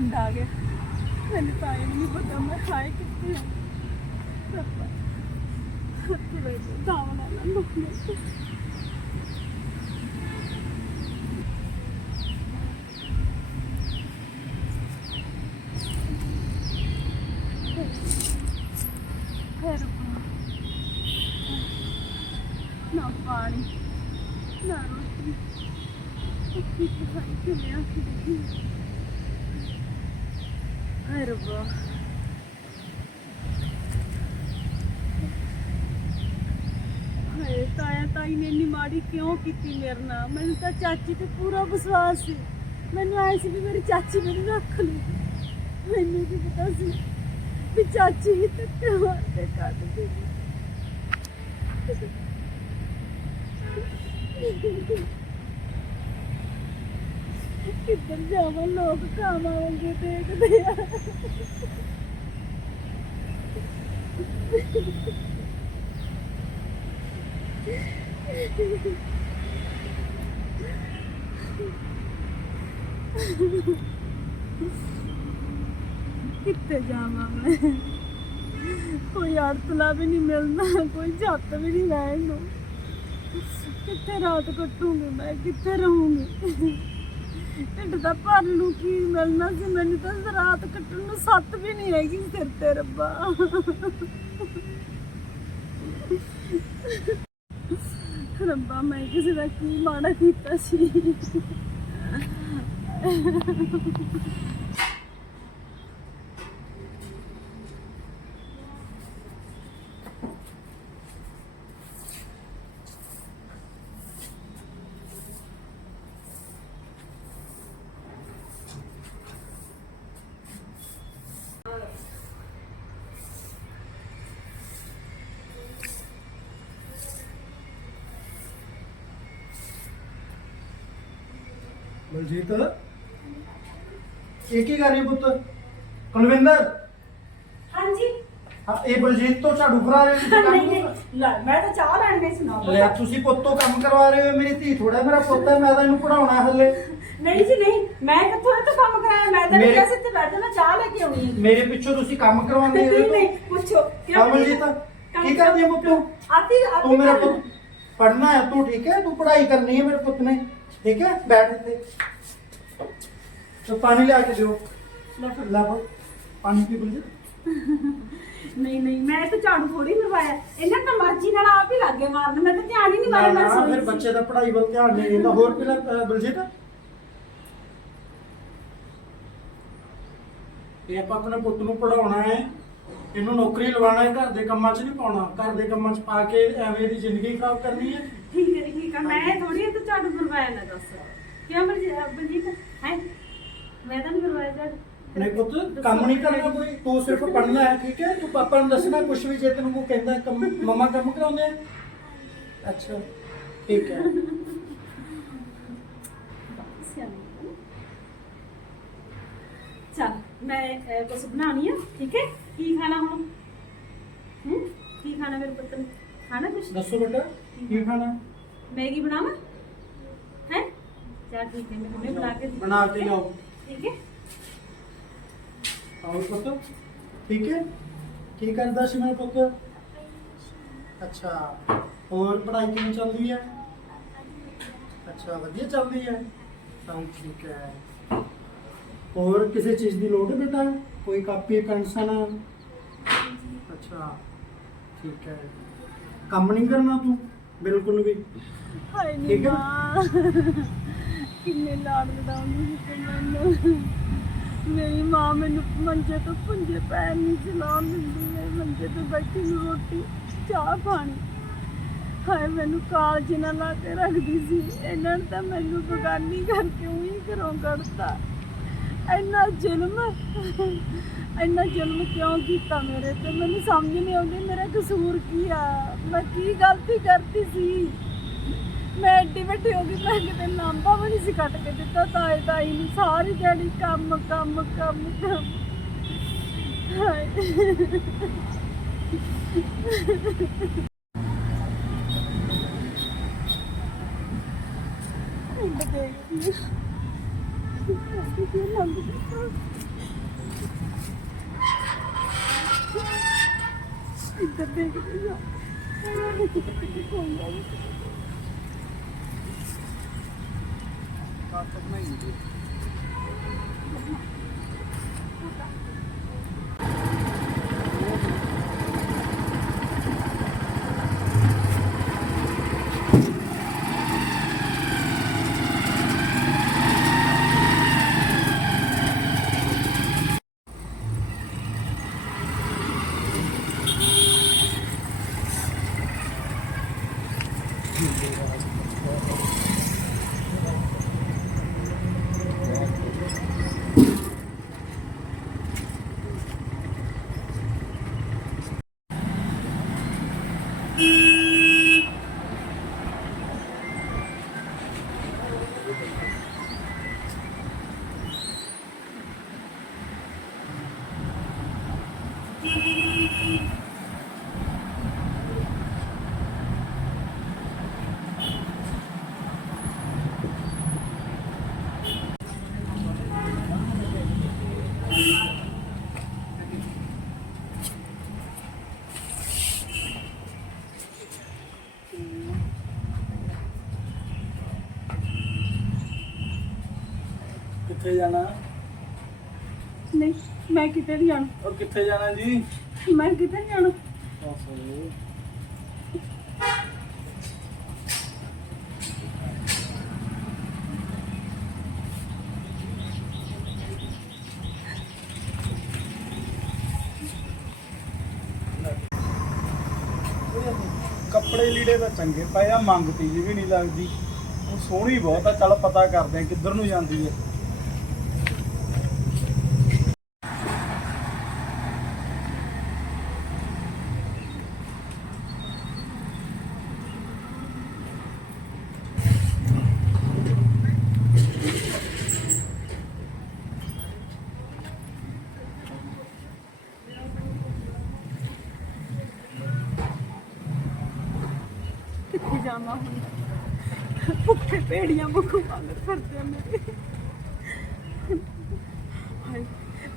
ਪਿੰਡ ਆ ਗਿਆ। ਮੈਨੂੰ ਤਾਂ ਇਹ ਨਹੀਂ ਪਤਾ ਮੈਂ ਹਾਏ ਕਿੱਥੇ ਹਾਂ ਰੱਬਾ ਹੱਥ ਵੇ ਦਾਵਣਾ ਨਾ ਲੁਕਨੇ ਨਾ ਪਾਣੀ, ਨਾ ਰੋਟੀ। ਅੱਖੀ ਖਾਈ ਕੇ ਲਿਆ ਦੇਖੀ। ਹਾਏ ਰੱਬਾ ਹਾਏ, ਤਾਇਆ ਤਾਈ ਨੇ ਇੰਨੀ ਮਾੜੀ ਕਿਉਂ ਕੀਤੀ ਮੇਰੇ ਨਾਲ? ਮੈਨੂੰ ਤਾਂ ਚਾਚੀ ਤੇ ਪੂਰਾ ਵਿਸ਼ਵਾਸ ਸੀ। ਮੈਨੂੰ ਆਇਆ ਸੀ ਵੀ ਮੇਰੀ ਚਾਚੀ ਮੈਨੂੰ ਰੱਖ ਲੂ ਮੈਨੂੰ ਕੀ ਪਤਾ ਸੀ ਵੀ ਚਾਚੀ ਹੀ ਧੱਕੇ ਮਾਰ ਕੇ ਕੱਢ ਦੇਗੀ ਕਿੱਧਰ ਜਾਵਾਂ? ਲੋਕ ਕਾਮਾਂਗੇ ਦੇਖਦੇ ਆ ਕਿੱਥੇ ਜਾਵਾਂ ਮੈਂ? ਕੋਈ ਅੜਤਲਾ ਵੀ ਨਹੀਂ ਮਿਲਦਾ, ਕੋਈ ਜੱਤ ਵੀ ਨਹੀਂ ਲੈਣ ਨੂੰ। ਕਿੱਥੇ ਰਾਤ ਕੱਟੂਗੀ ਮੈਂ? ਕਿੱਥੇ ਰਹੂੰਗੀ? ਢਿੱਡ ਦਾ ਭਰ ਨੂੰ ਕੀ ਮਿਲਣਾ ਸੀ ਮੈਨੂੰ ਤਾਂ ਰਾਤ ਕੱਟਣ ਨੂੰ ਸੱਤ ਵੀ ਨਹੀਂ ਹੈਗੀ ਸਿਰ ਤੇ ਰੱਬਾ। ਰੱਬਾ, ਮੈਂ ਕਿਸੇ ਦਾ ਕੀ ਮਾੜਾ ਕੀਤਾ ਸੀ? ਬਲਜੀਤ ਇਹ ਕੀ ਕਰ ਰਹੀ ਪੁੱਤ? ਕੁਲਵਿੰਦਰ? ਹਾਂਜੀ। ਹਾਂ ਇਹ ਬਲਜੀਤ ਤੋਂ ਝਾੜੂ ਫਰਾ ਰਹੇ ਤੁਸੀਂ ਨਹੀਂ ਕੰਮ ਨਹੀਂ ਲੈ ਮੈਂ ਤਾਂ ਚਾਹ ਲੈਣ ਗਈ ਸੀ ਨਾ ਲੈ ਤੁਸੀਂ ਪੁੱਤ ਤੋਂ ਕੰਮ ਕਰਵਾ ਰਹੇ ਹੋ ਮੇਰੀ ਧੀ ਥੋੜਾ ਮੇਰਾ ਪੁੱਤ ਹੈ ਮੈਂ ਤਾਂ ਇਹਨੂੰ ਪੜਾਉਣਾ ਹੱਲੇ। ਨਹੀਂ ਜੀ ਨਹੀਂ ਮੈਂ ਕਿੱਥੋਂ ਇਹ ਤੋਂ ਕੰਮ ਕਰਾਇਆ? ਮੈਂ ਤਾਂ ਮੇਰੇ- ਕਿਹਾ ਸੀ ਤੇ ਬੈਠ ਜਾ ਮੈਂ ਚਾਹ ਲੈ ਕੇ ਆਉਣੀ ਹੈ। ਮੇਰੇ ਪਿੱਛੋਂ ਤੁਸੀਂ ਕੰਮ ਕਰਵਾਉਂਦੇ ਹੋ ਨਹੀਂ ਨਹੀਂ ਪੁੱਛੋ ਹਾਂ ਬਲਜੀਤ ਕੀ ਕਰਦੀ ਹੈ ਪੁੱਤ ਤੂੰ? ਆਤੀ ਆਤੀ ਤੂੰ ਮੇਰਾ ਪੁੱਤ ਪੜਨਾ ਹੈ ਤੂੰ ਠੀਕ ਹੈ ਤੂੰ ਪੜ੍ਹਾਈ ਕਰਨੀ ਹੈ ਮੇਰੇ ਪੁੱਤ ਨੇ। ਠੀਕ ਹੈ ਬੈਠ ਇੱਥੇ। तो ਕੇ ਦਿਓ। ਲੈ ਫੜ। ਲੈ ਪੁੱਤ, ਪਾਣੀ ਪੀ ਬਲਜੀਤ ਨਹੀਂ ਨਹੀਂ ਮੈਂ ਤਾਂ ਝਾੜੂ ਥੋੜੀ ਮਰਵਾਇਆ ਇਹਨਾਂ ਤਾਂ ਮਰਜ਼ੀ ਨਾਲ ਆਪ ਹੀ ਲੱਗੇ ਮਾਰਨ। ਮੈਂ ਤਾਂ ਧਿਆਨ ਹੀ ਨਹੀਂ ਨਾ ਮਾਰਿਆ ਨਾ ਮੈਂ ਸੋਈ ਫਿਰ। ਬੱਚੇ ਦਾ ਪੜ੍ਹਾਈ ਵੱਲ ਧਿਆਨ ਨਹੀਂ ਦਿੰਦਾ। ਹੋਰ ਅਹ, ਬਲਜੀਤ? ਇਹ ਆਪਾਂ ਆਪਣੇ ਪੁੱਤ ਨੂੰ ਪੜਾਉਣਾ ਹੈ। ਇਹਨੂੰ ਨੌਕਰੀ ਲਵਾਉਣਾ ਹੈ ਘਰ ਦੇ ਕੰਮਾਂ 'ਚ ਨਹੀਂ ਪਾਉਣਾ। ਘਰ ਦੇ ਕੰਮਾਂ 'ਚ ਪਾ ਕੇ ਐਵੇਂ ਦੀ ਜ਼ਿੰਦਗੀ ਖਰਾਬ ਕਰਨੀ ਹੈ। ਠੀਕ ਹੈ ਜੀ, ਠੀਕ ਹੈ। ਮੈਂ ਥੋੜੀ ਇਹ ਤਾਂ ਝਾੜੂ ਮਰਵਾਇਆ ਨਾ ਦੱਸ। ਕਿਉਂ ਬਲਜੀਤ? ਹੈ? ਮੈਂ ਤਾਂ ਨਹੀਂ ਪੁੱਤ ਕੰਮ ਨਹੀਂ ਕਰਨਾ ਕੋਈ। ਤੂੰ ਸਿਰਫ ਪੜ੍ਹਨਾ ਹੈ ਠੀਕ ਹੈ? ਤੂੰ ਪਾਪਾ ਨੂੰ ਦੱਸਣਾ ਕੁਝ ਵੀ ਜੇ ਤੈਨੂੰ ਕੋਈ ਕਹਿੰਦਾ ਕੰਮ ਮਮਾ ਕੰਮ ਕਰਾਉਂਦੇ ਆ। ਅੱਛਾ ਠੀਕ ਹੈ। ਚਲ ਮੈਂ ਅਹ, ਕੁਛ ਬਣਾਉਣੀ ਆ ਠੀਕ ਹੈ? ਕੀ ਖਾਣਾ ਹੁਣ? ਹੂੰ? ਕੀ ਖਾਣਾ ਮੇਰੇ ਪੁੱਤ ਨੇ? ਖਾਣਾ ਕੁਛ? ਦੱਸੋ ਬੇਟਾ ਕੀ ਖਾਣਾ? ਮੈਗੀ ਬਣਾਵਾਂ? ਹੈ? ਚਲ ਠੀਕ ਹੈ ਮੈਂ ਹੁਣੇ ਬਣਾ ਕੇ ਦਿੰਦੀ ਬਣਾ ਕੇ ਹਾਂ, ਲਿਆਓ। ਠੀਕ ਹੈ? ਆਓ ਪੁੱਤ। ਠੀਕ ਹੈ? ਕੀ ਕਰਦਾ ਸੀ ਮੇਰਾ ਪੁੱਤ? ਅੱਛਾ ਹੋਰ ਪੜ੍ਹਾਈ ਕਿਵੇਂ ਚੱਲਦੀ ਹੈ? ਅੱਛਾ ਵਧੀਆ ਚੱਲਦੀ ਹੈ। ਤਾਂ ਠੀਕ ਹੈ। ਹੋਰ ਕਿਸੇ ਚੀਜ਼ ਦੀ ਲੋੜ ਹੈ ਬੇਟਾ? ਕੋਈ ਕਾਪੀ ਪੈਨਸ਼ਨ ਅੱਛਾ ਠੀਕ ਹੈ। ਕੰਮ ਨਹੀਂ ਕਰਨਾ ਤੂੰ? ਬਿਲਕੁਲ ਵੀ। ਹਾਏ ਨੀ ਠੀਕ ਹੈ। ਮਾਂ। ਕਿੰਨੇ ਲਾਡ ਲਡਾਉਂਦੀ ਸੀ ਤੇ ਮੈਨੂੰ। ਮੇਰੀ ਮਾਂ ਮੈਨੂੰ ਮੰਜੇ ਤੋਂ ਪੁੰਜੇ ਪੈਰ ਨਹੀਂ ਚਲਾਉਣ ਦਿੰਦੀ। ਮੈਂ ਮੰਜੇ ਤੋਂ ਬੈਠੀ ਨੂੰ ਰੋਟੀ, ਚਾਹ, ਪਾਣੀ। ਹਾਏ, ਮੈਨੂੰ ਕਾਲਜ ਨਾਲ ਲਾ ਕੇ ਰੱਖਦੀ ਸੀ, ਇਹਨਾਂ ਨੇ ਤਾਂ ਮੈਨੂੰ ਬਗਾਨੀ ਕਰਕੇ ਉਹੀ ਘਰੋਂ ਕੱਢਤਾ। ਇੰਨਾ ਜ਼ੁਲਮ ਇੰਨਾ ਜ਼ੁਲਮ ਕਿਉਂ ਕੀਤਾ ਮੇਰੇ ਤੇ? ਮੈਨੂੰ ਸਮਝ ਨਹੀਂ ਆਉਂਦੀ, ਮੇਰਾ ਕਸੂਰ ਕੀ ਆ? ਮੈਂ ਕੀ ਗਲਤੀ ਕਰਤੀ ਸੀ? ਮੈਂ ਐਡੀ ਵੱਡੀ ਹੋ ਗਈ ਮੈਂ ਕਿਤੇ ਲਾਂਬਾ ਵੀ ਨਹੀਂ ਸੀ ਕੱਟ ਕੇ ਦਿੱਤਾ, ਤਾਏ ਤਾਈ ਨੂੰ ਸਾਰੀ ਦਿਹਾੜੀ ਕੰਮ ਕੰਮ ਕੰਮ ਕੰਮ ਹਾਏ ਪਿੰਡ ਦੇਖਦੀ ਆ। ਅਸੀਂ ਕੀ ਮੰਗਦੇ ਇੱਧਰ ਦੇਖਦੇ ਜਾ Yeah. ਕਿੱਥੇ ਜਾਣਾ? ਨਹੀਂ ਮੈਂ ਕਿਤੇ ਨਹੀਂ ਜਾਣਾ। ਔਰ ਕਿੱਥੇ ਜਾਣਾ ਜੀ? ਮੈਂ ਕਿਤੇ ਨਹੀਂ ਜਾਣਾ। ਕੱਪੜੇ ਲੀੜੇ ਤਾਂ ਚੰਗੇ ਪਏ ਆ ਮੰਗਤੀ ਜੀ ਵੀ ਨਹੀਂ ਲੱਗਦੀ। ਉਹ ਸੋਹਣੀ ਬਹੁਤ ਆ ਚੱਲ ਪਤਾ ਕਰਦੇ ਆ ਕਿੱਧਰ ਨੂੰ ਜਾਂਦੀ ਹੈ ਭੁੱਖੇ ਪੇੜੀਆਂ ਮੁਖ ਮੰਗ ਫਿਰਦੇ ਮੇਰੇ। ਹਾਏ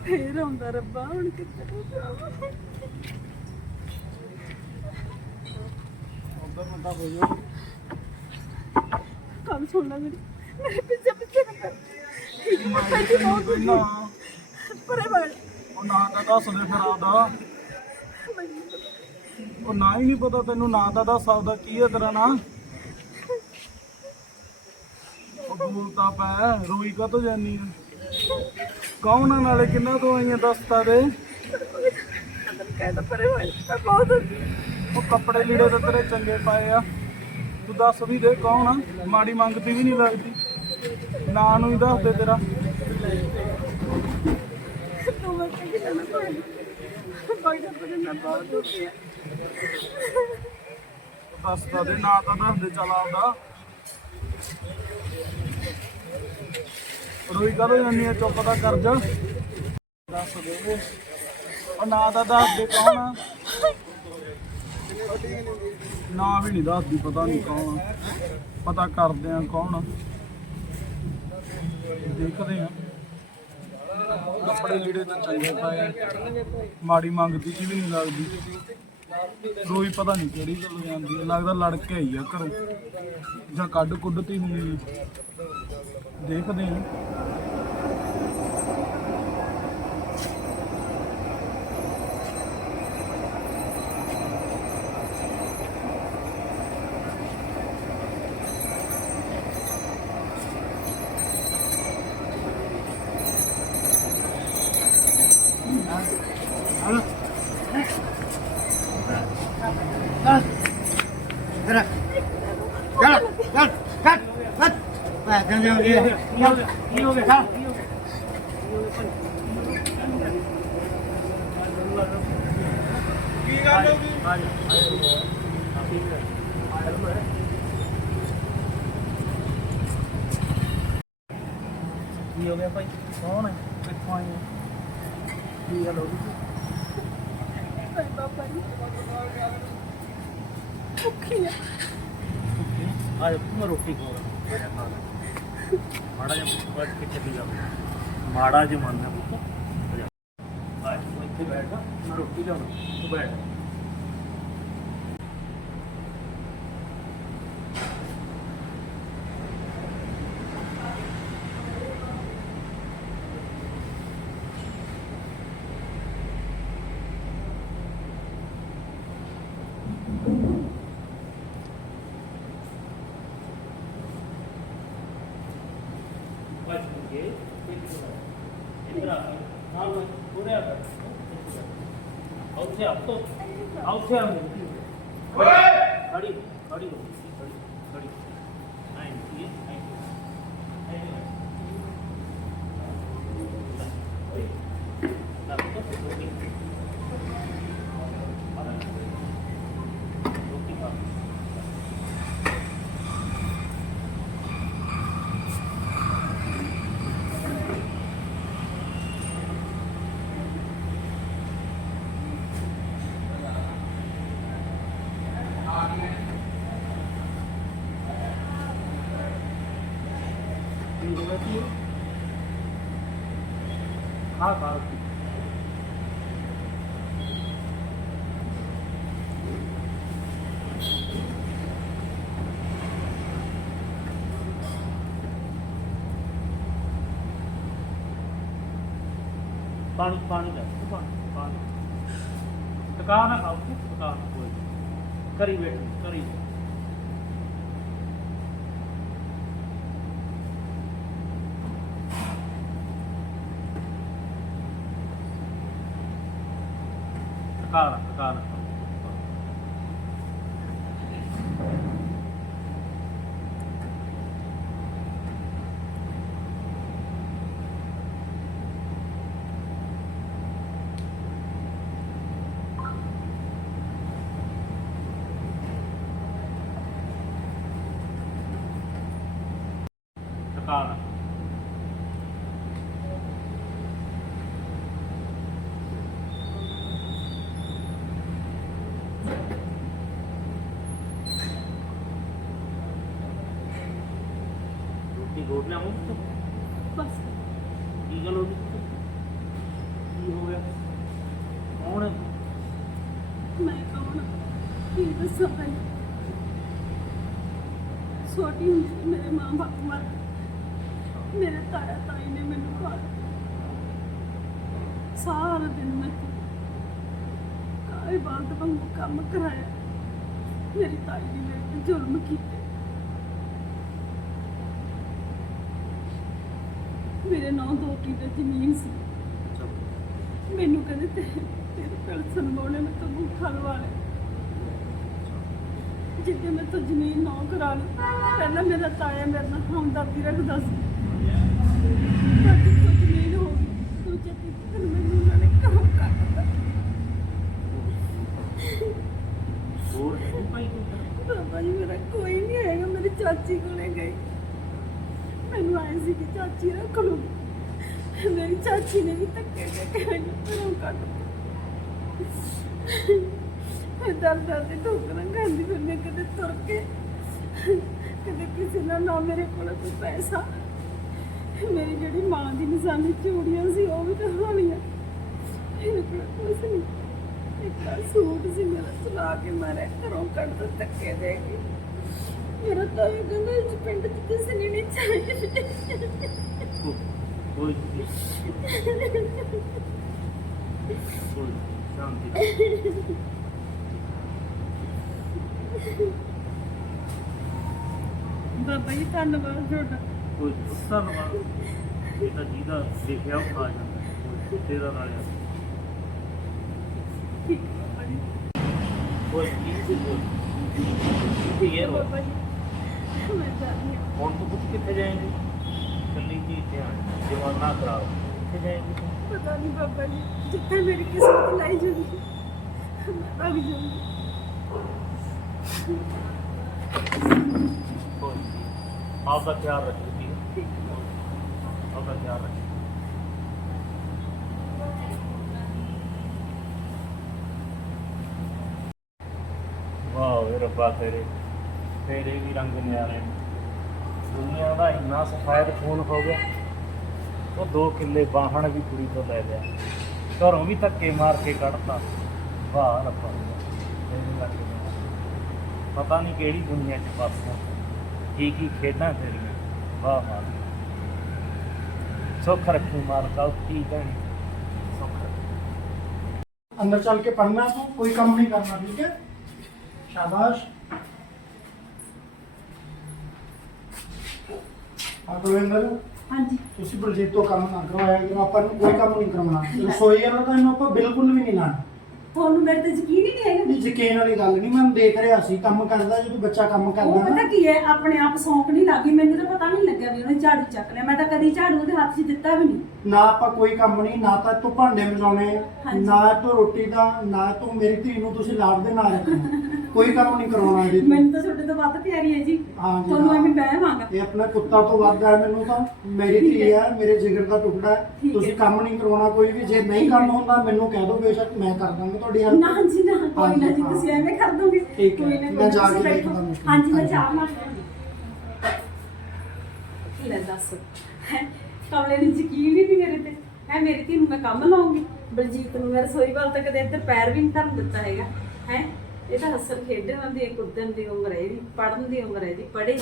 ਫੇਰ ਆਉਂਦਾ ਰੱਬਾ ਹੁਣ ਕਿੱਥੇ ਨੂੰ ਜਾਵਾਂ? ਉਧਰ ਬੰਦਾ ਹੋ ਜਾ ਕੰਮ ਸੁਣ ਲੈ ਮੇਰੀ। ਮੇਰੇ ਪਿੱਛੇ ਪਿੱਛੇ ਨਾ ਕਰ। ਬਹੁਤ ਹੋਈ ਨਾ। ਪਰੇ ਬੜ ਉਹ ਨਾਂ ਤਾਂ ਦੱਸ ਦੇ ਫਿਰ ਆਪਦਾ। ਉਹ ਨਾਂ ਹੀ ਨਹੀਂ ਪਤਾ ਤੈਨੂੰ ਨਾਂ ਦਾ ਦੱਸ ਸਕਦਾ ਕੀ ਹੈ ਤੇਰਾ ਨਾਂ ਉਹ ਬੋਲਤਾ ਪੈ ਰੋਈ ਕਾ ਤੋਂ ਜਾਨੀ ਕੌਣ ਆ ਨਾਲੇ? ਕਿੰਨਾ ਤੋਂ ਆਈਆਂ ਦੱਸਤਾ ਦੇ। ਕਹਿੰਦਾ ਪਰੇ ਬੜ ਮੈਂ ਬਹੁਤ ਉਹ ਕੱਪੜੇ ਲੀੜੇ ਤਾਂ ਤੇਰੇ ਚੰਗੇ ਪਾਏ ਆ। ਤੂੰ ਦੱਸ ਵੀ ਦੇ ਕੌਣ ਆ? ਮਾੜੀ ਮੰਗਤੀ ਵੀ ਨਹੀਂ ਲੱਗਦੀ। ਨਾਂ ਨੂੰ ਹੀ ਦੱਸ ਦੇ ਤੇਰਾ। ਤੂੰ ਮੈਂ ਕਿ ਜਾਣਾ ਕੋਈ ਬਾਈਦਾ ਪਰੇ ਮੈਂ ਬਹੁਤ ਦੁਖੀ ਹਾਂ ਦੱਸਦਾ ਦੇ, ਨਾਂ ਤਾਂ ਦੱਸ ਦੇ, ਚੱਲ ਆਪਦਾ। ਰੋਈ ਕਦੋਂ ਜਾਂਦੀ ਆ ਚੁੱਪ ਤਾਂ ਕਰ ਜਾ ਦੱਸ ਦੇ ਉਹ ਨਾਂ ਤਾਂ ਦੱਸ ਦੇ ਕੌਣ ਆ। ਨਾਂ ਵੀ ਨਹੀਂ ਦੱਸਦੀ ਪਤਾ ਨਹੀਂ ਕੌਣ ਆ। ਪਤਾ ਕਰਦੇ ਆ ਕੌਣ ਆ। ਦੇਖਦੇ ਆ। ਕੱਪੜੇ ਲੀੜੇ ਤਾਂ ਚੰਗੇ ਪਏ ਮਾੜੀ ਮੰਗਦੀ ਜੀ ਵੀ ਨਹੀਂ ਲੱਗਦੀ। ਰੋਈ ਪਤਾ ਨਹੀਂ ਕਿਹੜੀ ਗੱਲ ਜਾਂਦੀ ਲੱਗਦਾ ਲੜ ਕੇ ਆਈ ਆ ਘਰੋਂ। ਜਾਂ ਕੱਢ ਕੁੱਡਤੀ ਹੋਣੀ ਹੈ। ਦੇਖਦੇ ਹਾਂ ਕੀ ਗੱਲ ਹੋ ਗਈ? ਕੀ ਹੋ ਗਿਆ ਭਾਈ? ਕੌਣ ਹੈ? ਕਿੱਥੋਂ ਆਏ ਹੋ? ਕੀ ਗੱਲ ਹੋ ਗਈ? ਮੈਂ ਬਾਬਾ ਜੀ ਭੁੱਖੀ ਆ। ਆ ਜਾ ਤੂੰ ਰੋਟੀ ਖਾ ਮਾੜਾ ਜਿਹਾ ਪੁੱਤ ਬੈਠ ਕੇ ਚੱਲੀ ਜਾ ਮਾੜਾ ਜਿਹਾ ਮੰਨਦਾ ਪੁੱਤ। ਤੂੰ ਇੱਥੇ ਬੈਠ ਮੈਂ ਰੋਟੀ ਲਿਆਉਣਾ ਤੂੰ ਬੈਠ ਕੇ ਇੱਧਰ ਆ ਨਾਲ ਥੋੜਾ ਆ ਉੱਥੇ ਆ ਤੋ ਉੱਥੇ ਆ ਖੜੀ ਖੜੀ ਹੋ ਖੜੀ ਖੜੀ ਆਈ ਇਹ ਆਈ हाँ हाँ મહાભારતની પાણી પાણી લાવ પાણી પાણી ટકા ના ખાવ ટકા ના કોઈ કરી બેઠું કરી બેઠું ਛੋਟੀ ਹੁੰਦੀ ਸੀ ਮੇਰੇ ਮਾਂ ਬਾਪ ਮਰ ਗਏ। ਮੇਰੇ ਤਾਇਆ ਤਾਈ ਨੇ ਮੈਨੂੰ ਪਾਲ ਸਾਰਾ ਦਿਨ ਮੈਂ ਕਾਏ ਬਾਤ ਵਾਂਗੂ ਕੰਮ ਕਰਾਇਆ। ਮੇਰੀ ਤਾਈ ਨੇ ਮੇਰੇ ਤੇ ਜ਼ੁਲਮ ਕੀਤੇ। ਮੇਰੇ ਨਾਂ ਦੋ ਕਿੱਲੇ ਜ਼ਮੀਨ ਸੀ। ਮੈਨੂੰ ਕਹਿੰਦੇ ਤੇ ਤੇਰੇ ਪੈਲਸਨ ਮੋਣੇ ਮੈਂ ਤਾਂ ਭੁੱਖਾ ਲਵਾ ਲਿਆ। ਜਿੱਦੇ ਮੈਂ ਤਾਂ ਜ਼ਮੀਨ ਨਾ ਕਰਾ ਲਈ ਪਹਿਲਾਂ ਮੇਰਾ ਤਾਇਆ ਮੇਰੇ ਨਾਲ ਹਮਦਰਦੀ ਰੱਖਦਾ ਸੀ। ਪਰ ਜਿੱਥੋਂ ਜ਼ਮੀਨ ਹੋ ਗਈ ਦੂਜੇ ਤੀਜੇ ਦਿਨ ਮੈਨੂੰ ਉਹਨਾਂ ਨੇ ਕੰਮ ਕਰਤਾ ਹੋਰ ਨਹੀਂ ਪਾਈ ਕੋਈ ਤਰ੍ਹਾਂ? ਬਾਬਾ ਜੀ ਮੇਰਾ ਕੋਈ ਨਹੀਂ ਆਏਗਾ ਮੇਰੀ ਚਾਚੀ ਕੋਲੇ ਗਈ। ਮੈਨੂੰ ਆਏ ਸੀ ਕਿ ਚਾਚੀ ਰੱਖ ਲਓ। ਮੇਰੀ ਚਾਚੀ ਨੇ ਵੀ ਧੱਕੇ ਦੇ ਕੇ ਮੈਨੂੰ ਘਰੋਂ ਕੱਢ ਦਿੱਤਾ। ਦਰ ਦਰ ਦੇ ਠੋਕਰਾਂ ਖਾਂਦੀ ਫਿਰ ਮੈਂ ਕਦੇ ਤੁਰ ਕੇ। ਕਦੇ ਕਿਸੇ ਨਾਲ ਨਾ ਮੇਰੇ ਕੋਲ ਕੋਈ ਪੈਸਾ। ਮੇਰੀ ਜਿਹੜੀ ਮਾਂ ਦੀ ਨਿਸ਼ਾਨੀ ਚੂੜੀਆਂ ਸੀ ਉਹ ਵੀ ਕਹਾਣੀਆਂ ਮੇਰੇ ਕੋਲ ਕੁਛ ਨਹੀਂ। ਇੱਕ ਆਹ ਸੂਟ ਸੀ ਮੇਰਾ ਚਲਾ ਕੇ ਮਾਰੇ ਘਰੋਂ ਕੱਢ ਦਿੱਤਾ ਧੱਕੇ ਦੇ ਕੇ। ਮੇਰਾ ਤਾਂ ਇਹ ਕਹਿੰਦਾ ਇਸ ਪਿੰਡ 'ਚ ਕਿਸੇ ਨੇ ਨਹੀਂ ਚਾਹੀਦੀ ਕੋ- ਕੋਈ ਨਹੀਂ। ਕੋਈ ਨਹੀਂ, ਸ਼ਾਂਤੀ। ਬਾਬਾ ਜੀ ਧੰਨਵਾਦ ਤੁਹਾਡਾ। ਕੋਈ ਧੰਨਵਾਦ ਤਾਂ ਜਿਹਦਾ ਲਿਖਿਆ ਉਹ ਆ ਜਾਂਦਾ। ਕੋਈ ਤੇਰਾ ਨਾਲ ਆ। ਠੀਕ ਬਾਬਾ ਜੀ। ਕੋਈ ਨਹੀਂ ਕੋਈ ਠੀਕ ਹੈ ਬਾਬਾ ਜੀ ਮੈਂ ਜਾਂਦੀ ਹਾਂ ਹੁਣ ਤੂੰ ਕੁਝ ਕਿੱਥੇ ਜਾਏਂਗੀ? ਕੱਲੀ ਜੀ ਧਿਆਨ ਜਵਾਨਾ ਖਰਾਬ। ਕਿੱਥੇ ਜਾਏਂਗੀ ਪਤਾ ਨਹੀਂ ਬਾਬਾ ਜੀ ਜਿੱਥੇ ਮੇਰੀ ਕਿਸਮਤ ਲਾਈ ਜਾਂਦੀ ਮੈਂ ਭਾਗ ਜਾਊਂਗੀ। ਕੋਈ ਨਹੀਂ। ਖਿਆਲ ਰੱਖੀ ਠੀਕ ਹੈ ਠੀਕ ਖਿਆਲ ਰੱਖੀ। ਵਾਹ ਰੱਬਾ ਤੇਰੇ। ਤੇਰੇ ਵੀ ਰੰਗ ਨਿਆਰੇ ਨੇ। ਦੁਨੀਆ ਦਾ ਇੰਨਾ ਨਾ ਸਫਾਇਦ ਖੂਨ ਹੋ ਗਿਆ। ਉਹ ਦੋ ਕਿੱਲੇ ਬਾਹਣ ਵੀ ਕੁੜੀ ਤੋਂ ਲੈ ਲਿਆ। ਘਰੋਂ ਵੀ ਧੱਕੇ ਮਾਰ ਕੇ ਕੱਢਤਾ। ਵਾਹ ਰੱਬਾ ਮੈਨੂੰ ਲੱਗ ਗਿਆ ਪਤਾ ਨਹੀਂ ਕਿਹੜੀ ਦੁਨੀਆ 'ਚ ਪਾਸਾਂ ਕੀ ਕੀ ਖੇਡਾਂ ਤੇਰੀਆਂ। ਵਾਹ ਵਾਹ ਸੁੱਖ ਰੱਖੀ ਮਾਲਕਾ ਉੱਤੀ ਕਹਿਣੀ? ਸੁੱਖ ਅੰਦਰ ਚੱਲ ਕੇ ਪੜਨਾ ਤੂੰ ਕੋਈ ਕੰਮ ਨਹੀਂ ਕਰਨਾ ਠੀਕ ਹੈ? ਸ਼ਾਬਾਸ਼। ਆ ਗੋਵਿੰਦਰ ਹਾਂਜੀ। ਤੁਸੀਂ ਬਲਜੀਤ ਤੋਂ ਕੰਮ ਨਾ ਕਰਵਾਇਆ ਕਿ ਆਪਾਂ ਨੂੰ ਕੋਈ ਕੰਮ ਨਹੀਂ ਕਰਵਾਉਣਾ। ਰਸੋਈ ਵਾਲਾ ਤਾਂ ਆਪਾਂ ਬਿਲਕੁਲ ਵੀ ਨਹੀਂ ਲਾਣਾ। ਤੁਹਾਨੂੰ ਮੇਰੇ ਤੇ ਯਕੀਨ ਹੀ ਨਹੀਂ ਹੈਗਾ। ਨਹੀਂ ਯਕੀਨ ਵਾਲੀ ਗੱਲ ਨਹੀਂ ਮੈਂ ਦੇਖ ਰਿਹਾ ਸੀ ਕੰਮ ਕਰਦਾ ਜਦੋਂ ਬੱਚਾ ਕੰਮ ਉਹ ਕਰਦਾ ਪਤਾ ਨਾ ਕੀ ਹੈ ਆਪਣੇ ਆਪ ਸੌਂਕ ਨਹੀਂ ਲੱਗੀ ਮੈਨੂੰ ਤਾਂ ਪਤਾ ਨਹੀਂ ਲੱਗਿਆ ਵੀ ਉਹਨੇ ਝਾੜੂ ਚੱਕ ਲਿਆ। ਮੈਂ ਤਾਂ ਕਦੀ ਝਾੜੂ ਉਹਦੇ ਹੱਥ 'ਚ ਦਿੱਤਾ ਵੀ ਨਹੀਂ। ਨਾ ਆਪਾਂ ਕੋਈ ਕੰਮ ਨਹੀਂ ਨਾ ਤਾਂ ਤੂੰ ਭਾਂਡੇ ਮਜਾਉਣੇ ਹਾਂਜੀ। ਨਾ ਤੂੰ ਰੋਟੀ ਦਾ ਨਾ ਤੂੰ ਮੇਰੀ ਧੀ ਨੂੰ ਤੁਸੀਂ ਲਾੜ ਦੇ ਨਾਲ ਰੱਖਣਾ। ਕੋਈ ਕੰਮ ਨਹੀਂ ਕਰਾਉਣਾ ਤੋਂ। ਮੈਨੂੰ ਤਾਂ ਤੁਹਾਡੇ ਤੋਂ ਵੱਧ ਪਿਆਰੀ ਹੈ ਜੀ ਹਾਂ ਜੀ, ਤੁਹਾਨੂੰ ਹਾਂ। ਐਵੇਂ ਬਹਿਮ ਆਗਾ ਇਹ ਆਪਣਾ ਕੁੱਤਾ ਤੋਂ ਵੱਧ ਹੈ ਮੈਨੂੰ ਤਾਂ ਮੇਰੀ ਠੀਕ ਧੀ ਹੈ। ਹੈ ਮੇਰੇ ਜਿਗਰ ਦਾ ਟੁਕੜਾ ਹੈ ਠੀਕ ਹੈ। ਤੁਸੀਂ ਕੰਮ ਨਹੀਂ ਕਰਾਉਣਾ ਕੋਈ ਵੀ ਜੇ ਨਹੀਂ ਕੰਮ ਹੁੰਦਾ ਮੈਨੂੰ ਕਹਿ ਦਿਓ ਬੇਸ਼ੱਕ ਮੈਂ ਕਰ ਦਾਂਗਾ ਤੁਹਾਡੀ help। ਨਾ ਜੀ ਨਾ ਕੋਈ ਨਾ ਜੀ ਹਾਂ। ਤੁਸੀਂ ਐਵੇਂ ਕਰ ਦੋਗੇ ਠੀਕ ਹੈ, ਕੋਈ ਨਾ ਮੈਂ ਕੋਈ ਜਾ ਤੁਸੀਂ ਕੇ ਬੈਠੋ। ਦੇਖਦਾ ਮਸ਼ੀਨ। ਹਾਂਜੀ ਮੈਂ। ਚਾਹ ਬਣਾ ਕੇ ਲੈ ਦੱਸ ਕਮਲੇ ਨੂੰ ਯਕੀਨ ਹੀ ਨਹੀਂ ਮੇਰੇ ਤੇ ਹੈ ਮੇਰੀ ਧੀ ਨੂੰ ਮੈਂ ਕੰਮ ਲਾਉਂਗੀ ਬਲਜੀਤ ਨੂੰ ਮੈਂ ਰਸੋਈ ਵੱਲ ਤਾਂ ਕਦੇ ਇੱਧਰ ਪੈਰ ਵੀ ਨਹੀਂ ਧਰਨ ਦਿੱਤਾ ਹੈਗਾ ਹੈ ਇਹ ਤਾਂ ਹੱਸਣ ਖੇਡਣ ਦੀ ਕੁੱਦਣ ਦੀ ਉਮਰ ਹੈ ਇਹਦੀ ਪੜ੍ਹਨ ਦੀ ਉਮਰ ਹੈ ਇਹਦੀ ਪੜ੍ਹੇ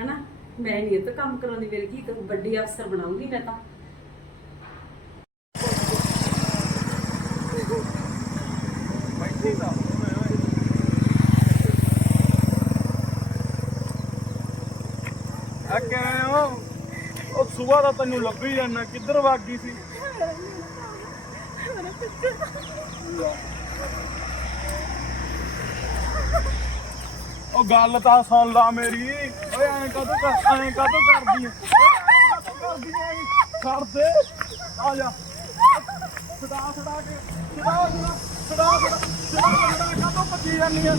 ਹਨਾ? ਮੈਂ ਨਹੀਂ ਇਹ ਤਾਂ ਕੰਮ ਕਰਾਉਂਦੀ ਮੇਰੀ ਕੀ ਕਰੂ? ਵੱਡੀ ਅਫਸਰ ਬਣਾਉਂਗੀ ਮੈਂ ਤਾਂ। ਆ ਕਿਵੇਂ ਹੋ? ਉਹ ਸਵੇਰ ਦਾ ਤੈਨੂੰ ਲੱਭੀ ਜਾਂਦਾ ਕਿੱਧਰ ਵਗ ਗਈ ਸੀ? ਉਹ ਗੱਲ ਤਾਂ ਸੁਣ ਲਾ ਮੇਰੀ। ਓਏ ਐਂ ਕਦੋਂ ਕਰ ਐਂ ਕਦੋਂ ਕਰਦੀ ਐ? ਕਰਦੀ ਐ ਛੱਡ ਦੇ। ਆ ਜਾ। ਛਡਾ ਛਡਾ ਕੇ ਛਡਾ ਛਡਾ ਛਡਾ ਛਡਾ ਛਡਾ ਕਾਹਤੋਂ ਭੱਜੀ ਜਾਂਦੀ ਐ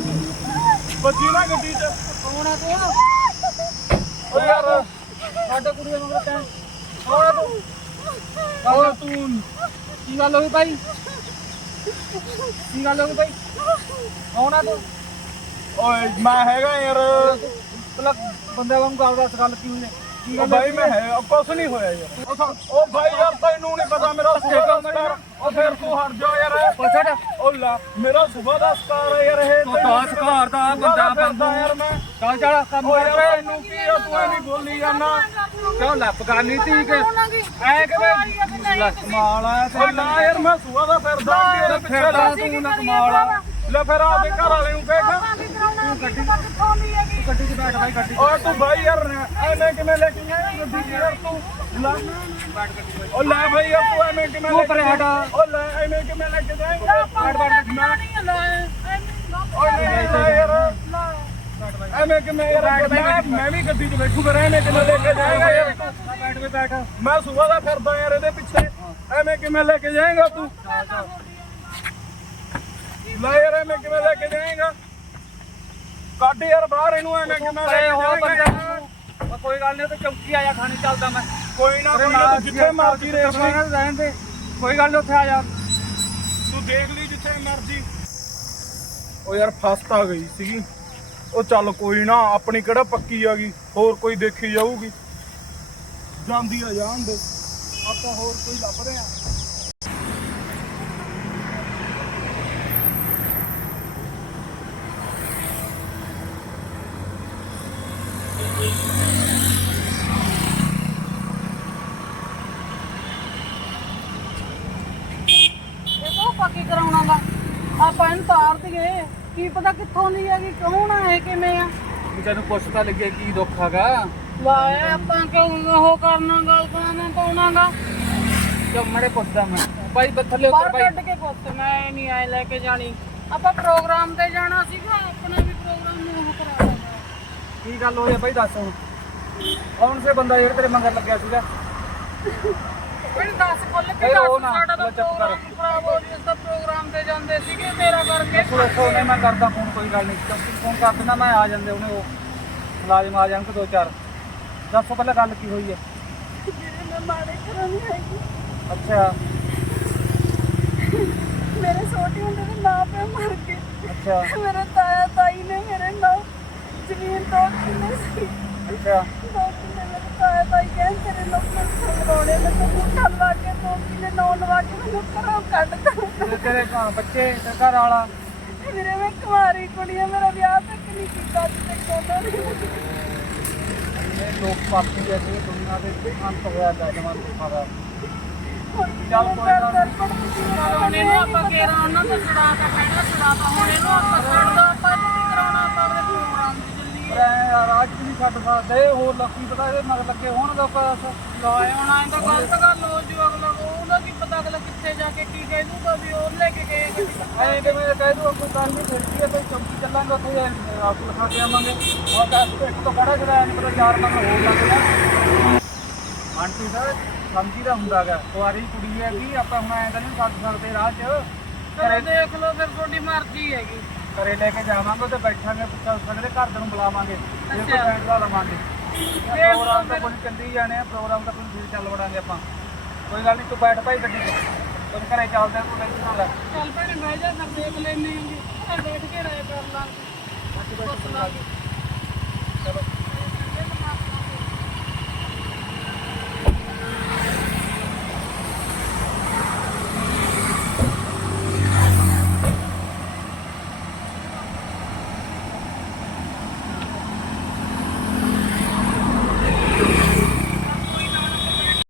ਭੱਜੀ ਨਾ ਗੱਡੀ 'ਚ। ਆਉਣਾ ਤੂੰ? ਓ ਯਾਰ। ਸਾਡੇ ਕੁੜੀਆਂ ਨੂੰ ਤੈਂ ਓਏ ਤੂੰ? ਓਏ। ਤੂੰ? ਕੀ ਗੱਲ ਹੋ ਗਈ ਭਾਈ? ਕੀ ਗੱਲ ਹੋ ਗਈ ਭਾਈ? ਆਉਣਾ ਤੂੰ? ਓਏ ਮੈਂ ਹੈਗਾ ਯਾਰ। ਪਹਿਲਾਂ ਬੰਦੇ ਵਾਂਗੂ ਗੱਲ ਦੱਸ ਗੱਲ ਕੀ ਹੋਈ? ਕੀ ਗੱਲ ਬਾਈ ਮੈਂ ਹੈ? ਉਹ ਕੁਛ ਨਹੀਂ ਹੋਇਆ ਯਾਰ। ਉਹ ਸਾ- ਉਹ ਬਾਈ ਯਾਰ ਤੈਨੂੰ ਨਹੀਂ ਪਤਾ ਮੇਰਾ ਸੁਬਾ ਦਾ ਸਕਾਰ। ਉਹ ਫਿਰ ਤੂੰ ਹਟ ਜਾ ਯਾਰ। ਛੱਡ ਉਹ ਲਾ ਮੇਰਾ ਸੁਬਾ ਦਾ ਸਕਾਰ ਹੈ ਯਾਰ ਇਹ ਤੂੰ ਤਾਂ ਸਕਾਰ ਦਾ ਬੰਦਾ ਬੰਦਾ। ਯਾਰ ਮੈਂ। ਚੱਲ ਚੱਲ ਕੰਮ ਓ ਕਰ। ਯਾਰ ਤੈਨੂੰ ਕੀ ਆ? ਤੂੰ ਐਵੇਂ ਬੋਲੀ ਜਾਂਦਾ। ਕਿਉਂ ਲੱਪ ਕਰਨੀ ਤੀ ਕਿ। ਐ ਕਿਵੇਂ? ਲੈ ਕਮਾਲ ਆ ਓ ਨਾ ਯਾਰ ਮੈਂ ਸੁਬਾ ਦਾ ਫਿਰਦਾ। ਇਹਦੇ ਪਿੱਛੇ ਲੱਗ ਤੂੰ ਨਾ ਕਮਾਲ ਆ। ਲੈ ਫਿਰ ਆਪਦੇ ਘਰ ਵਾਲੇ ਨੂੰ ਕਹਿ। ਗੱਡੀ 'ਚ ਬੈਠ ਭਾਈ ਗੱਡੀ 'ਚ। ਓਏ ਤੂੰ ਬਾਈ ਯਾਰ ਐਵੇਂ ਕਿਵੇਂ ਲੈ ਕੇ ਆਇਆ ਗੱਡੀ 'ਚ ਯਾਰ ਤੂੰ? ਲੈ। ਓ ਲੈ ਭਾਈ ਯਾਰ ਤੂੰ ਐਵੇਂ ਕਿਵੇਂ ਲੈ ਕੇ ਹਟ। ਓ ਲੈ ਐਵੇਂ ਕਿਵੇਂ ਲੈ ਕੇ ਜਾਏਂਗਾ? ਬੈਠ ਬੈਠ ਮੈਂ ਓਏ ਲੈ ਲੈ ਯਾਰ। ਐਵੇਂ ਯਾਰ ਮੈਂ ਮੈਂ ਵੀ ਗੱਡੀ 'ਚ ਬੈਠੂ ਫਿਰ ਐਵੇਂ ਕਿਵੇਂ ਲੈ ਕੇ ਜਾਏਂਗਾ ਯਾਰ? ਬੈਠ ਵੀ ਬੈਠ ਮੈਂ ਸੁਬਹ ਦਾ ਫਿਰਦਾ ਯਾਰ ਇਹਦੇ ਪਿੱਛੇ। ਐਵੇਂ ਕਿਵੇਂ ਲੈ ਕੇ ਜਾਏਂਗਾ ਤੂੰ? ਲੈ ਯਾਰ ਐਵੇਂ ਕਿਵੇਂ ਲੈ ਕੇ ਜਾਏਂਗਾ? ਕੱਢ ਯਾਰ ਬਾਹਰ ਇਹਨੂੰ ਐਵੇਂ ਕਿਵੇਂ ਲੈ ਹੋ ਬੰਦੇ ਕੋਈ ਗੱਲ ਨਹੀਂ ਤੇ ਚੌਕੀ ਆਇਆ ਖਾਣੀ ਚੱਲਦਾ ਮੈਂ। ਕੋਈ ਨਾ ਕੋਈ ਨਾ ਜਿੱਥੇ ਮਰਜ਼ੀ ਰੇਸ ਰਹਿਣ ਦੇ। ਕੋਈ ਗੱਲ ਨਹੀਂ ਉੱਥੇ ਆ ਜਾ। ਤੂੰ ਦੇਖ ਲਈ ਜਿੱਥੇ ਮਰਜ਼ੀ। ਉਹ ਯਾਰ ਫਸਟ ਆ ਗਈ ਸੀਗੀ। ਉਹ ਚੱਲ ਕੋਈ ਨਾ ਆਪਣੀ ਕਿਹੜਾ ਪੱਕੀ ਆ ਗਈ ਹੋਰ ਕੋਈ ਦੇਖੀ ਜਾਊਗੀ। ਜਾਂਦੀ ਆ ਜਾਣ ਦੇ ਆਪਾਂ ਹੋਰ ਕੋਈ ਲੱਭਦੇ ਆ ਇਹ ਤੋਂ ਆਪਾਂ ਕੀ ਕਰਾਉਣਾਗਾ ਆਪਾਂ ਇਹਨੂੰ ਤਾਰ ਦਈਏ ਕੀ ਪਤਾ ਕਿੱਥੋਂ ਦੀ ਹੈਗੀ ਕੌਣ ਆ ਇਹ ਕਿਵੇਂ ਆ? ਤੈਨੂੰ ਪੁੱਛ ਤਾਂ ਲੱਗੇ ਕੀ ਦੁੱਖ ਹੈਗਾ। ਵਾਏ ਆਪਾਂ ਕਿਉਂ ਉਹ ਕਰਨਾ ਗੱਲ ਕਰਨਾ ਪਾਉਣਾਗਾ। ਜੋ ਮੜੇ ਪੁੱਛਦਾ ਮੈਂ। ਭਾਈ ਥੱਲੇ ਉੱਤਰ ਬਾਹਰ ਭਾਈ ਕੱਢ ਕੇ ਪੁੱਤ ਮੈਂ ਨਹੀਂ ਆਏ ਲੈ ਕੇ ਜਾਣੀ। ਆਪਾਂ ਪ੍ਰੋਗਰਾਮ ਤੇ ਜਾਣਾ ਸੀਗਾ ਆਪਣਾ ਵੀ ਪ੍ਰੋਗਰਾਮ ਨੂੰ ਉਹ ਕਰਾ ਲੈਣਾ। ਕੀ ਗੱਲ ਹੋਈ ਆ ਭਾਈ ਦੱਸ ਹੁਣ। ਕੌਣ ਸੇ ਬੰਦਾ ਜਿਹੜਾ ਤੇਰੇ ਮੰਗਰ ਲੱਗਿਆ ਸੀਗਾ? ਮੈਨੂੰ ਦੱਸ ਖੁੱਲ ਕੇ ਓਏ ਉਹ ਦੱਸ ਸਾਡਾ ਤਾਂ। ਪ੍ਰੋਗਰਾਮ ਖਰਾਬ ਹੋ ਜੀ ਅਸੀਂ ਪ੍ਰੋਗਰਾਮ ਤੇ ਜਾਂਦੇ ਸੀਗੇ ਮੇਰਾ ਕਰਕੇ। ਸੁਣੋ ਸੁਣੋ ਮੈਂ ਕਰਦਾ ਫੋਨ ਕੋਈ ਗੱਲ ਨਹੀਂ। ਚੌਕੀ ਫੋਨ ਕਰ ਦਿੰਦਾ ਮੈਂ ਆ ਜਾਂਦੇ ਉਹਨੇ ਉਹ। ਮੁਲਾਜ਼ਮ ਆ ਜਾਣਗੇ ਦੋ ਚਾਰ। ਦੱਸੋ ਪਹਿਲਾਂ ਗੱਲ ਕੀ ਹੋਈ ਹੈ? ਮੈਂ ਨਹੀਂ ਹੈਗੀ। ਅੱਛਾ। ਮੇਰੇ ਛੋਟੇ ਹੁੰਦੇ ਦੇ ਮਾਂ ਪਿਓ ਮਰ ਗਏ। ਅੱਛਾ। ਮੇਰੇ ਤਾਇਆ ਤਾਈ ਨੇ ਮੇਰੇ ਨਾਲ ਜ਼ਮੀਨ ਤੋਂ ਕਿੰਨੇ ਸੀ। ਅੱਛਾ। ਮੇਰੇ ਆਇਆ ਤਾਂ ਕਹਿ ਤੇਰੇ ਲੋਕਾਂ ਨੂੰ ਲਵਾਉਣੇ ਮੈਂ ਤਾਂ ਮੁੰਡਾ ਲਵਾ ਕੇ ਦੋ ਕਿਲੇ ਨੌ ਲਵਾ ਕੇ ਮੈਨੂੰ ਘਰੋਂ ਕੱਢਤਾ ਤੇ। ਤੇਰੇ ਘਰ ਬੱਚੇ ਤੇ ਘਰ ਵਾਲਾ। ਵੀਰੇ ਮੈਂ ਕੁਆਰੀ ਕੁੜੀ ਆ ਮੇਰਾ ਵਿਆਹ ਤੱਕ ਨਹੀਂ ਕੀਤਾ ਅੱਜ ਤੱਕ ਉਹਨਾਂ ਨੇ। ਇਹ ਲੋਕ ਪਾਪੀ ਤੇ ਦੁਨੀਆ ਦੇ ਅੰਤ ਹੋਇਆ ਦਾ ਜਮਾਨ ਦੁੱਖਾਂ ਦਾ ਚੱਲ ਕੋਈ ਗੱਲ ਨੀ। ਉਹਨੇ ਨੂੰ ਆਪਾਂ ਕੇਰਾ ਉਹਨਾਂ ਦਾ ਛੁਡਾ ਕੇ ਕਹਿਣਾ ਛੁਡਾ ਤਾਂ ਹੁਣ ਇਹਨੂੰ ਆਪਾਂ ਕੀ ਕਰਾਉਣਾ ਆਪਾਂ ਆਪਣੇ ਪ੍ਰੋਗਰਾਮ ਦੀ ਵੀ ਛੱਡ ਸਕਦੇ, ਹੋਰ ਲੱਕੀ ਪਤਾ ਇਹਦੇ ਮਗਰ ਲੱਗੇ ਹੋਣ ਲੋਕ ਲਾਏ ਹੁਣ ਐਂ ਗਲਤ ਗੱਲ ਹੋ ਜੂ, ਅਗਲਾ ਉਹਦਾ ਕੀ ਪਤਾ ਅਗਲਾ ਕਿੱਥੇ ਜਾ ਕੇ ਕੀ ਕਹਿ ਦੂਗਾ ਵੀ ਉਹ ਲੈ ਕੇ ਗਏ ਐਂ ਤੇ ਮੈਂ ਕਹਿ ਦੂੰ, ਕੋਈ ਗੱਲ ਨਹੀਂ ਫਿਰਦੀ ਹੈ ਤੇ ਚੌਂਕੀ ਚੱਲਾਂਗੇ, ਉੱਥੇ ਆਪ ਲਿਖਾ ਕੇ ਆਵਾਂਗੇ। ਔਰ ਦੱਸ ਇੱਕ ਤੋਂ ਬੜਾ ਜਿਹੜਾ ਨਹੀਂ ਚਾਰ ਮੰਗ ਹੋਰ ਲੱਗ ਆਂਟੀ ਸਰ ਸਮਝੀਦਾ ਹੁੰਦਾਗਾ ਕੁਆਰੀ ਕੁੜੀ ਹੈਗੀ, ਆਪਾਂ ਹੁਣ ਐਂ ਤਾਂ ਨਹੀਂ ਛੱਡ ਸਕਦੇ ਰਾਹ 'ਚ। ਦੇਖ ਲਓ ਫਿਰ ਤੁਹਾਡੀ ਮਰਜ਼ੀ ਹੈਗੀ। ਘਰੇ ਲੈ ਕੇ ਜਾਵਾਂਗੇ ਤੇ ਬੈਠਾਂਗੇ ਪੁੱਛਾਂ ਸਕਦੇ ਘਰ ਨੂੰ ਬੁਲਾਵਾਂਗੇ ਜੇ ਕੋਈ ਫੈਸਲਾ ਲਵਾਂਗੇ। ਪ੍ਰੋਗਰਾਮ ਤਾਂ ਕੋਈ ਚੱਲੀ ਜਾਣੇ ਆ ਪ੍ਰੋਗਰਾਮ ਤਾਂ ਕੋਈ ਫਿਰ ਚੱਲ ਵੜਾਂਗੇ ਆਪਾਂ। ਕੋਈ ਗੱਲ ਨਹੀਂ ਤੂੰ ਬੈਠ ਭਾਈ ਗੱਡੀ 'ਚ ਤੂੰ ਘਰੇ ਚੱਲਦੇ ਤੂੰ ਟੈਨਸ਼ਨ ਨਾ ਲੈ ਚੱਲ ਭੈਣੇ ਬਹਿ ਜਾ ਫਿਰ ਦੇਖ ਲੈਨੇ ਆਂਗੇ। ਘਰ ਬੈਠ ਕੇ ਰਾਏ ਕਰ ਲਾਂਗੇ।